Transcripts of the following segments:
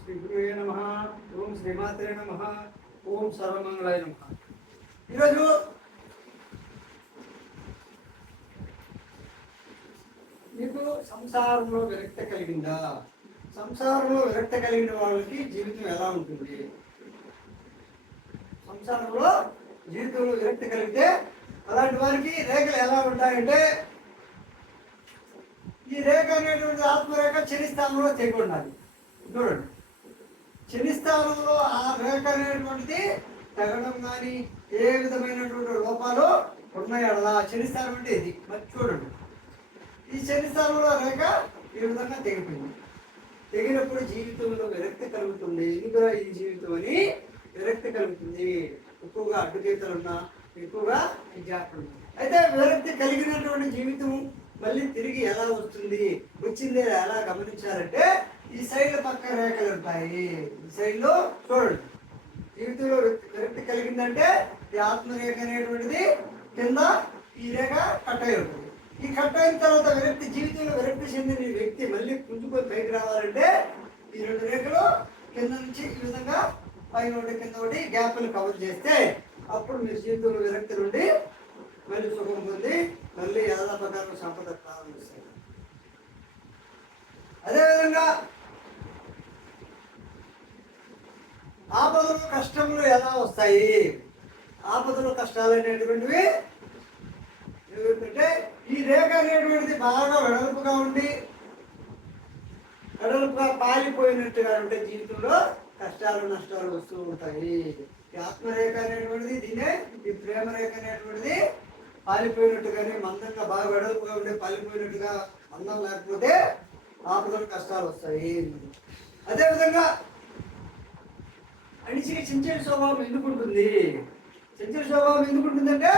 శ్రీ గురువే నమ. ఓం శ్రీమాత్రే నమ. ఓం సర్వమంగళాయ నమ. ఈరోజు మీకు సంసారంలో విరక్త కలిగిందా? సంసారంలో విరక్త కలిగిన వాళ్ళకి జీవితం ఎలా ఉంటుంది? సంసారంలో జీవితంలో విరక్తి కలిగితే అలాంటి వారికి రేఖలు ఎలా ఉంటాయంటే ఈ రేఖ అనేటువంటి ఆత్మరేఖ చరిస్థానంలో తెగి ఉండాలి చూడండి. శని స్థానంలో ఆ రేఖ అనేటువంటిది తగడం కానీ ఏ విధమైనటువంటి లోపాలు ఉన్నాయడలా శని స్థానం అంటే ఇది. మరి చూడండి. ఈ శని స్థానంలో రేఖ ఈ విధంగా తెగిపోయింది. తెగినప్పుడు జీవితంలో విరక్తి కలుగుతుంది. ఎందుకురా ఈ జీవితం అని విరక్తి కలుగుతుంది. ఎక్కువగా అడ్డుగీతలున్నా ఎక్కువగా విద్యార్థులు అయితే విరక్తి కలిగినటువంటి జీవితం మళ్ళీ తిరిగి ఎలా వస్తుంది? వచ్చింది ఎలా గమనించాలంటే ఈ సైడ్ పక్క రేఖలు ఉంటాయి. ఈ సైడ్లో చూడండి. జీవితంలో విరక్తి కలిగిందంటే ఈ ఆత్మరేఖ అనేటువంటిది కింద ఈ రేఖ కట్ అయి ఉంటుంది. ఈ కట్ అయిన తర్వాత విరక్తి జీవితంలో విరక్తి చెందిన ఈ వ్యక్తి మళ్ళీ పుంజుకొని పైకి రావాలంటే ఈ రెండు రేఖలు కింద నుంచి ఈ విధంగా పైన ఒకటి కింద ఒకటి గ్యాప్లు కవర్ చేస్తే అప్పుడు మీరు జీవితంలో విరక్తి నుండి మళ్ళీ సుఖం పొంది మళ్ళీ యాదాపకారం ప్రకారం సంపద ప్రారంభిస్తారు అదేవిధంగా ఆపదలు కష్టములు ఎలా వస్తాయి? ఆపదలు కష్టాలు అనేటువంటివి ఏమిటంటే ఈ రేఖ అనేటువంటిది బాగా వెడల్పుగా ఉండి వెడల్పుగా పాలిపోయినట్టుగా ఉంటే జీవితంలో కష్టాలు నష్టాలు వస్తూ ఉంటాయి. ఈ ఆత్మరేఖ అనేటువంటిది దీనే ఈ ప్రేమరేఖ అనేటువంటిది పాలిపోయినట్టుగానే మందంగా బాగా వెడల్పుగా ఉండే పాలిపోయినట్టుగా మందం లేకపోతే ఆపదలు కష్టాలు వస్తాయి. అదేవిధంగా అణిచికి చించడి స్వభావం ఎందుకు ఉంటుంది చించడి స్వభావం ఎందుకు ఉంటుందంటే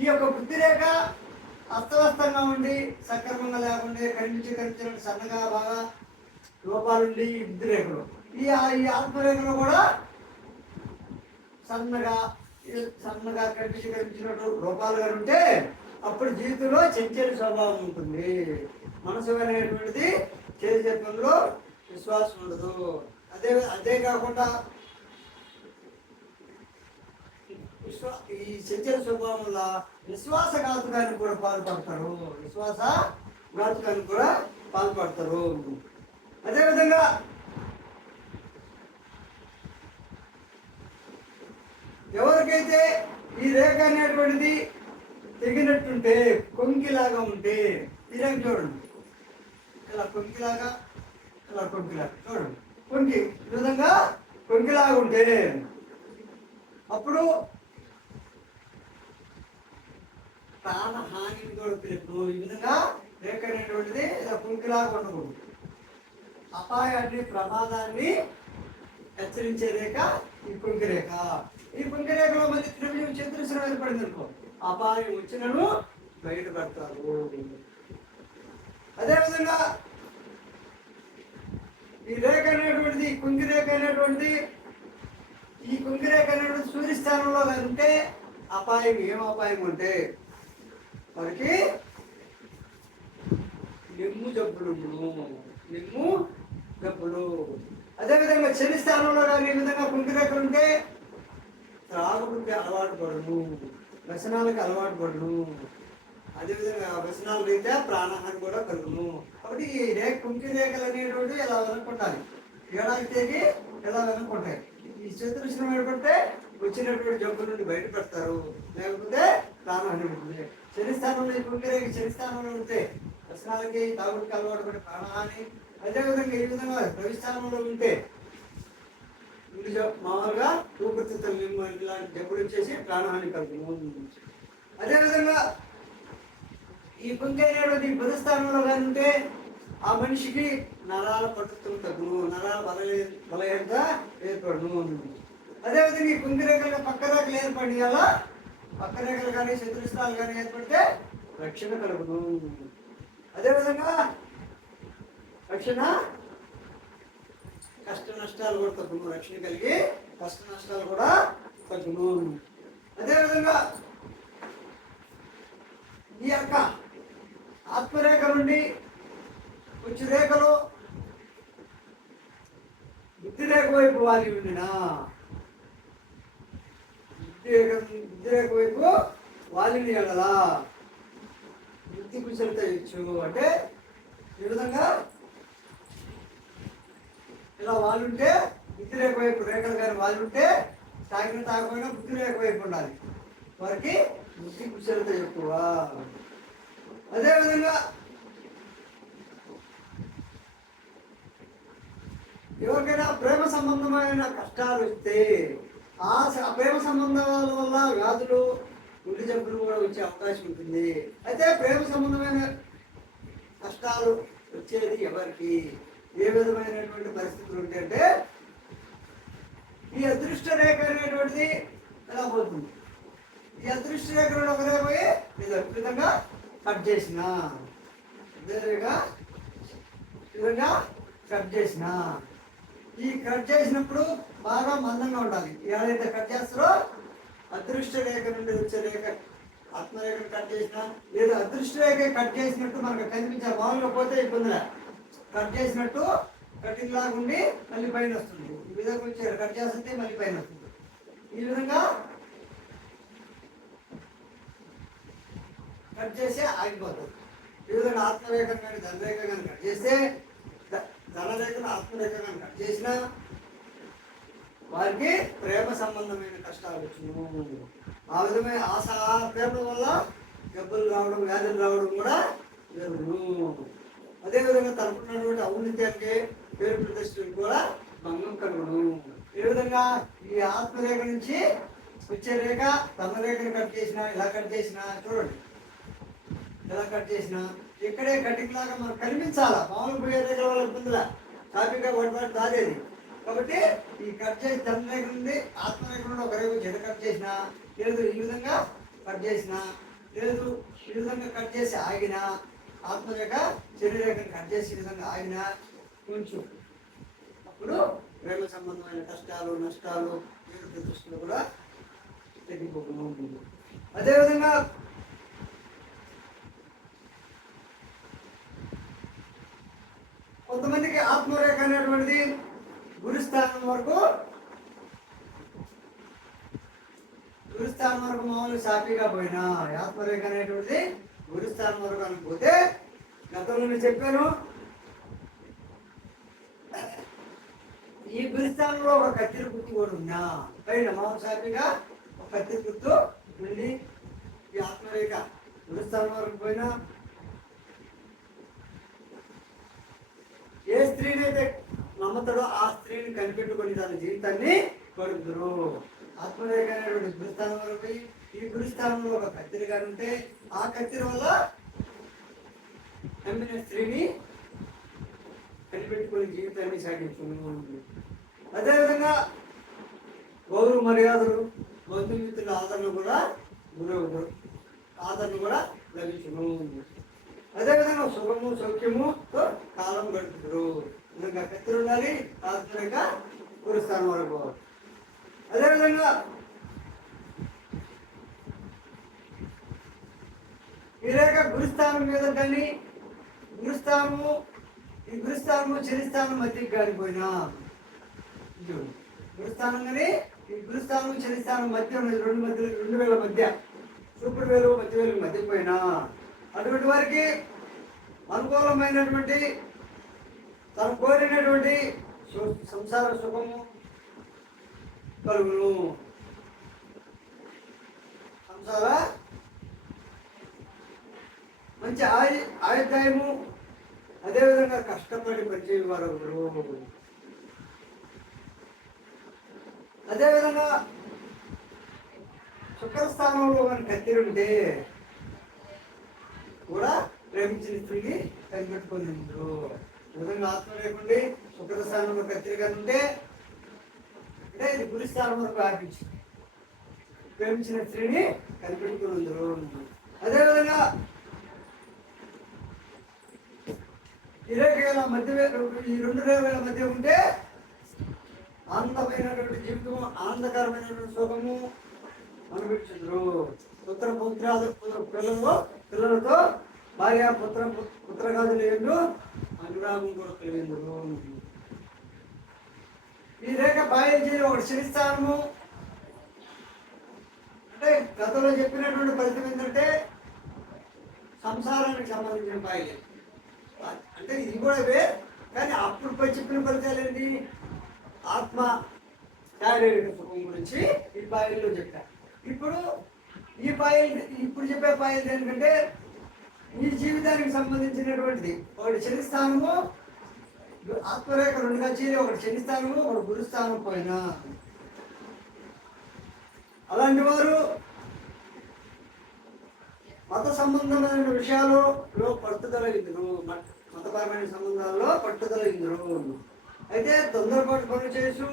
ఈ యొక్క బుద్ధిరేఖ అస్తవ్యస్తంగా ఉండి సక్రమంగా లేకుండా కనిపించి కనిపించిన సన్నగా బాగా లోపాలుండి ఈ బుద్ధిరేఖలో. ఈ ఈ ఆత్మరేఖలో కూడా సన్నగా సన్నగా కనిపించి కనిపించినట్టు లోపాలుగా ఉంటే అప్పుడు జీవితంలో చెంచలి స్వభావం ఉంటుంది. మనసు అనేటువంటిది చేతి చెప్పంలో విశ్వాసం ఉండదు. అదే అదే కాకుండా ఈ చంచల స్వభావం వల్ల విశ్వాసఘాతుకానికి కూడా పాల్పడతారు. విశ్వాస ఘాతకానికి కూడా పాల్పడతారు. అదేవిధంగా ఎవరికైతే ఈ రేఖ అనేటువంటిది తెగినట్టుంటే కొంకిలాగా ఉంటే ఈ రేఖ చూడండి. ఇలా కొంకిలాగా ఇలా కొంకిలాగా చూడండి. కొనికి ఈ విధంగా కొంకిలాగా అప్పుడు ప్రాణ హానిని కూడా తెలుపు ఈ విధంగా రేఖ అనేటువంటిది ఇలా కుంకిలాగా ఉండకూడదు అపాయాన్ని ప్రమాదాన్ని హెచ్చరించే రేఖ ఈ కుంకి రేఖ. ఈ కుంకి రేఖలో మధ్య త్రిభుజం చతురస్రం ఏర్పడింది అనుకో. అపాయం వచ్చినను బయటపడతారు. అదేవిధంగా ఈ రేఖ అనేటువంటిది ఈ అనేటువంటిది ఈ కుంగిరేఖ అనేటువంటి సూర్యస్థానంలో ఉంటే అపాయం ఏం అపాయం ఉంటే వారికి నిమ్ము జబ్బులు నిమ్ము జబ్బులు. అదేవిధంగా శని స్థానంలో కానీ ఈ విధంగా కుంగిరేఖలు ఉంటే త్రాగుడికి అలవాటు పడను వ్యసనాలకు అలవాటు పడను అదేవిధంగా వ్యసనాలు రీత్యా ప్రాణహాని కూడా కలుగును. కాబట్టి ఈ రేఖ కుంకి రేఖలు అనేటువంటి ఇలా వెనుకుంటాయి ఏడాది తెగి ఇలా వెనుకుంటాయి ఈ చతుర్శనం ఏర్పడితే వచ్చినటువంటి జబ్బుల నుండి బయటపడతారు లేకపోతే ప్రాణహాని అనిపిస్తుంది శని స్థానంలో ఈ కుంకి శని స్థానంలో ఉంటే వ్యసనాలకి తాగుడికి అలవాటు పడే ప్రాణహాని అదేవిధంగా ఈ విధంగా రవిస్థానంలో ఉంటే మామూలుగా ఊపిరితిత్తులు నిమ్మ ఇలాంటి జబ్బులు వచ్చేసి ప్రాణహాని కలుగుతుంది అదేవిధంగా ఈ పొంగైనటువంటి బుధ స్థానంలో కానీ ఉంటే ఆ మనిషికి నరాల పట్టుత్వం తగ్గును నరాల బల బలహీనత ఏర్పడును అదేవిధంగా ఈ కుంది రేఖలు పక్క రేఖలు ఏర్పడి అలా పక్క రేఖలు కానీ శత్రుస్థానాలు కానీ ఏర్పడితే రక్షణ కలుగును. అదేవిధంగా రక్షణ కష్ట నష్టాలు కూడా తగ్గును. రక్షణ కలిగి కష్ట నష్టాలు కూడా తగ్గును. అదేవిధంగా ఈ యొక్క ఆత్మరేఖ నుండి కొంచెం రేఖలు వ్యతిరేక వైపు వాలి ఉండినా. వ్యతిరేక వ్యతిరేక వైపు వాలిని ఎడలా. వృత్తి కుశలత ఇచ్చు అంటే ఈ విధంగా? ఇలా వాళ్ళుంటే వ్యతిరేక వైపు రేఖలు కానీ వాళ్ళుంటే తాగిన తాగకపోయినా వ్యతిరేక వైపు ఉండాలి. వారికి బుద్ధి కుశలత ఎక్కువ. అదేవిధంగా ఎవరికైనా ప్రేమ సంబంధమైన కష్టాలు వస్తే ఆ స- ప్రేమ సంబంధాల వల్ల వ్యాధులు గుండె జబ్బులు కూడా వచ్చే అవకాశం ఉంటుంది. అయితే ప్రేమ సంబంధమైన కష్టాలు వచ్చేది ఎవరికి? ఏ విధమైనటువంటి పరిస్థితులు ఉంటాయంటే ఈ అదృష్ట రేఖ అనేటువంటిది ఎలా పోతుంది? ఈ అదృష్ట రేఖ నుండి ఒకరే పోయి ఇది విధంగా కట్ చేసిన. ఇదే విధంగా కట్ చేసిన. ఈ కట్ చేసినప్పుడు బాగా మందంగా ఉండాలి. ఏదైతే కట్ చేస్తారో అదృష్ట రేఖ నుండి వచ్చే రేఖ ఆత్మరేఖను కట్ చేసినా లేదా అదృష్ట రేఖ కట్ చేసినట్టు మనకు కనిపించాలి. భావంలో పోతే ఇబ్బందిలే కట్ చేసినట్టు కటింగ్ లాగా ఉండి మళ్ళీ పైన వస్తుంది. ఈ విధంగా కట్ చేస్తే మళ్ళీ పైన వస్తుంది. ఈ విధంగా కట్ చేసి ఆగిపోతుంది. ఈ విధంగా ఆత్మరేఖ కానీ ధనరేఖ కానీ కట్ చేస్తే ధనరేఖను ఆత్మరేఖ కానీ కట్ చేసినా వారికి ప్రేమ సంబంధమైన కష్టాలు వచ్చును ఆ విధమైన ఆశ ప్రేమ వల్ల దెబ్బలు రావడం వ్యాధులు రావడం కూడా జరుగును. అదేవిధంగా తరపునటువంటి ఔన్నత్యానికి పేరు ప్రతిష్టలు కూడా భంగం కలుగును. ఈ విధంగా ఈ ఆత్మరేఖ నుంచి వచ్చే రేఖ తమ రేఖను కట్ చేసిన ఇలా కట్ చేసిన చూడండి. ఎలా కట్ చేసినా ఇక్కడే కటింగ్ లాగా మనకు కనిపించాలా? మామూలు పోయే దగ్గర వల్ల ఇబ్బందిలా కాపీగా పడిపడి తాగేది. కాబట్టి ఈ కట్ చేసి ధన దగ్గర నుండి ఆత్మరేఖ నుండి ఒక రేఖ చెడు కట్ చేసిన లేదు ఈ విధంగా కట్ చేసిన లేదు ఈ విధంగా కట్ చేసి ఆగిన యొక్క శరీరేఖను కట్ చేసి ఈ విధంగా ఆగిన కొంచెం అప్పుడు ప్రేమ సంబంధమైన కష్టాలు నష్టాలు దృష్టిలో ప్రతిష్టలు కూడా తగ్గిపోకుండా ఉంటుంది. అదేవిధంగా ఆత్మరేఖ అనేటువంటిది గురుస్థానం వరకు గురుస్థానం వరకు మామూలు సాఫీగా పోయినా ఆత్మరేఖ అనేటువంటిది గురుస్థానం వరకు అనుకోతే గతంలో నేను చెప్పాను. ఈ గురుస్థానంలో ఒక కత్తిరి గుర్తు కూడా ఉన్నా పైన మామూలు సాఫీగా ఒక కత్తిరి గుర్తు ఉండి ఈ ఆత్మరేఖ గురుస్థానం వరకు పోయినా ఏ స్త్రీని అయితే నమ్ముతాడో ఆ స్త్రీని కనిపెట్టుకొని తన జీవితాన్ని గడుపుతారు. ఆత్మరేఖ అనేటువంటి గురుస్థానం వరకు పోయి ఈ గురుస్థానంలో ఒక కత్తిరి గారు ఉంటే ఆ కత్తిరి వల్ల నమ్మిన స్త్రీని కనిపెట్టుకొని జీవితాన్ని సాగించుకుంటుంది అదేవిధంగా గౌరవ మర్యాదలు బంధుమిత్రుల ఆదరణ కూడా గురవుతారు. ఆదరణ కూడా లభించుకుంటుంది అదేవిధంగా సుఖము సౌఖ్యముతో కాలం గడుపుతారు విధంగా కత్తిరి ఉండాలి ఆత్మరంగా గురుస్థానం వరకు అదేవిధంగా ఈ గురుస్థానం మీద కానీ గురుస్థానము ఈ గురుస్థానము చరిస్థానం మధ్యకి కానీ చూడు. గురుస్థానం కానీ ఈ గురుస్థానం చరిస్థానం మధ్య ఉన్నది రెండు మధ్య రెండు వేల మధ్య. సూపర్ వేలు మధ్య వేలు మధ్య పోయినా. అటువంటి వారికి అనుకూలమైనటువంటి తను కోరినటువంటి సు- సంసార సుఖము కలుగును. సంసార మంచి ఆయు ఆయుధాయము అదేవిధంగా కష్టపడి పనిచేయవారు వారు అదేవిధంగా శుక్రస్థానంలో మనకి కత్తిరి ఉంటే ప్రేమించిన స్త్రీని కనిపెట్టుకుని ఉంటారు ఈ విధంగా ఆత్మ లేకుండి కత్తిరిగా ఉంటే అంటే ఇది గురుస్థానం వరకు ఆపించింది ప్రేమించిన స్త్రీని కనిపెట్టుకుని ఉందరు అదేవిధంగా ఇరవై వేల మధ్య ఈ రెండు వేల మధ్య ఉంటే ఆనందమైనటువంటి జీవితం ఆనందకరమైనటువంటి సుఖము అనుభవించరు పుత్ర పుత్రాలు పిల్లలు పిల్లలతో భార్య పుత్ర పుత్రగాదులు లేదు అనురాగం కూడా కలిగిందరు ఈ రేఖ బయలుదేరి ఒకటి శనిస్థానము అంటే గతంలో చెప్పినటువంటి ఫలితం ఏంటంటే సంసారానికి సంబంధించిన పాయలే అంటే ఇది కూడా వే కానీ అప్పుడు పై చెప్పిన ఫలితాలు ఏంటి? ఆత్మ శారీరక సుఖం గురించి ఈ పాయల్లో చెప్పారు. ఇప్పుడు ఈ బాయిల్ ఇప్పుడు చెప్పే బాయిల్ ఏంటంటే ఈ జీవితానికి సంబంధించినటువంటిది. ఒకటి శనిస్థానము ఆత్మరేఖ రెండుగా చేరి ఒకటి శనిస్థానము ఒకటి గురుస్థానం పోయిన అలాంటి వారు మత సంబంధమైన విషయాలలో పట్టుదల ఇందురు మతపరమైన సంబంధాల్లో పట్టుదల ఇందురు అయితే తొందరపాటు పనులు చేసు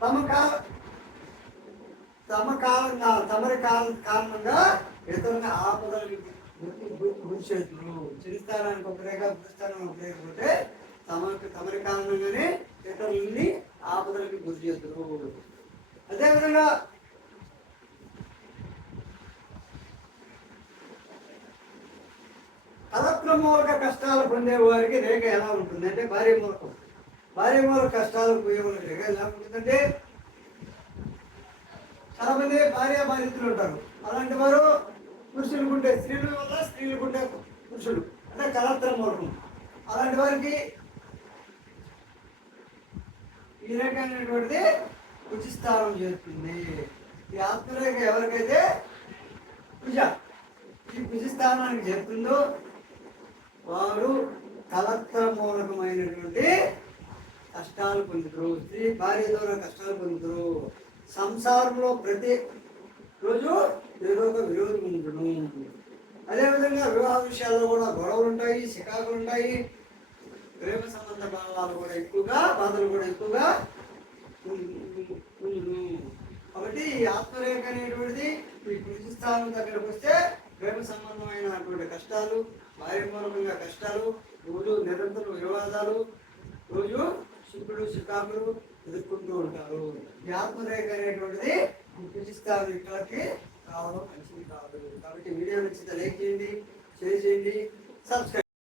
తమ కా తమ కాలంగా తమరి కాలం కారణంగా ఇతరుని ఆపదలు గురిచేతులు చిరిస్థానానికి ఒక రేఖ గురిస్థానం ఒక రేఖ తమరి కారణంగానే ఇతరులని ఆపదలకి గురి చేతులు అదేవిధంగా పదక్రమూలక కష్టాలు పొందే వారికి రేఖ ఎలా ఉంటుంది? అంటే భార్య మూలకం. భార్య మూలక కష్టాలు పోయే రేఖ ఎలా ఉంటుందంటే మంది భార్య బాధితులు ఉంటారు. అలాంటి వారు పురుషులకు ఉంటే స్త్రీల వల్ల స్త్రీలకు ఉంటే పురుషులు. అంటే కళాత్రం వరకు. అలాంటి వారికి ఈ రకమైనటువంటిది ఉచిస్తారం చేస్తుంది. ఈ ఆత్మరేఖ ఎవరికైతే పూజ ఈ కుజిస్థానానికి చేరుతుందో వారు కలత్ర మూలకమైనటువంటి కష్టాలు పొందుతారు. స్త్రీ భార్య ద్వారా కష్టాలు పొందుతారు. సంసారంలో ప్రతి రోజు ఏదో ఒక విరోధం ఉంటును అదేవిధంగా వివాహ విషయాల్లో కూడా గొడవలు ఉంటాయి శికాకులు ఉంటాయి. ప్రేమ సంబంధ భావాలు కూడా ఎక్కువగా బాధలు కూడా ఎక్కువగా కాబట్టి ఈ ఆత్మరేఖ అనేటువంటిది ఈ కృషి స్థానం దగ్గరకు వస్తే ప్రేమ సంబంధమైనటువంటి కష్టాలు భార్య మూలకంగా కష్టాలు రోజు నిరంతరం వివాదాలు రోజు శుక్రుడు చికాకులు ఎదుర్కొంటూ ఉంటారు. జ్ఞాపరేఖ అనేటువంటిది పిలుస్తారు ఇక్కడికి రావడం మంచిది కాదు. కాబట్టి వీడియో నచ్చితే లైక్ చేయండి షేర్ చేయండి సబ్స్క్రైబ్